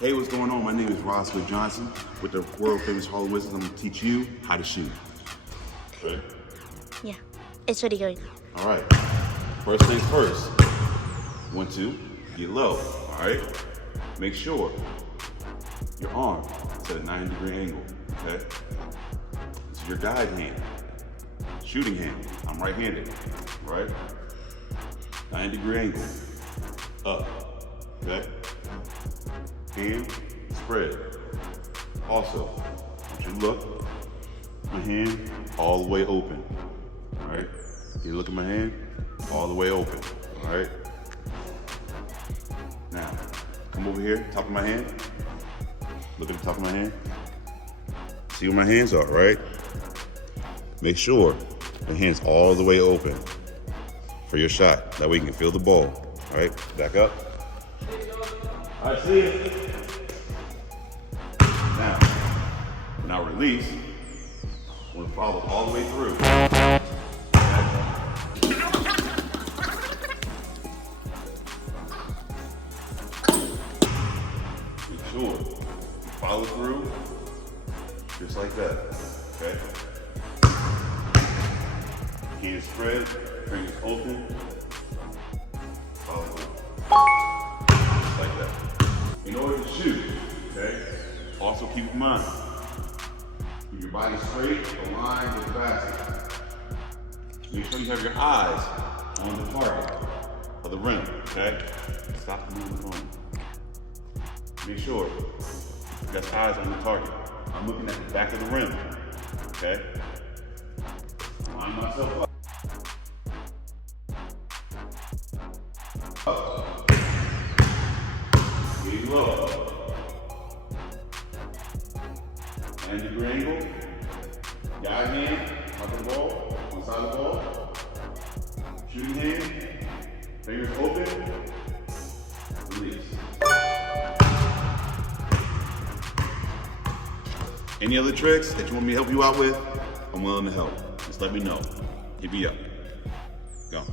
Hey, what's going on? My name is Roscoe Johnson with the world famous Harlem Wizards. I'm gonna teach you how to shoot. Okay? Yeah, it's ready going. All right. First things first. 1, 2, get low. All right? Make sure your arm is at a 90-degree angle. Okay? This is your guide hand, shooting hand. I'm right-handed. All right? 90-degree angle. Up. Okay? Hand spread. Also, I want you to look. My hand all the way open. All right? You look at my hand all the way open. All right? Now, come over here, top of my hand. Look at the top of my hand. See where my hands are, right? Make sure the hand's all the way open for your shot. That way you can feel the ball. All right? Back up. All right, see you. Now release. I'm gonna follow all the way through. Make sure you follow through, just like that. Okay. Hands spread, fingers open. Follow through, just like that. In order to shoot, okay. Also keep in mind, keep your body straight, aligned with the basket. Make sure you have your eyes on the target of the rim, okay? Stop moving the phone. Make sure you got your eyes on the target. I'm looking at the back of the rim, okay? Line myself up. Get low. 90-degree angle, guide hand, top of the ball, one side of the ball, shooting hand, fingers open, release. Any other tricks that you want me to help you out with, I'm willing to help. Just let me know. Hit me up. Go.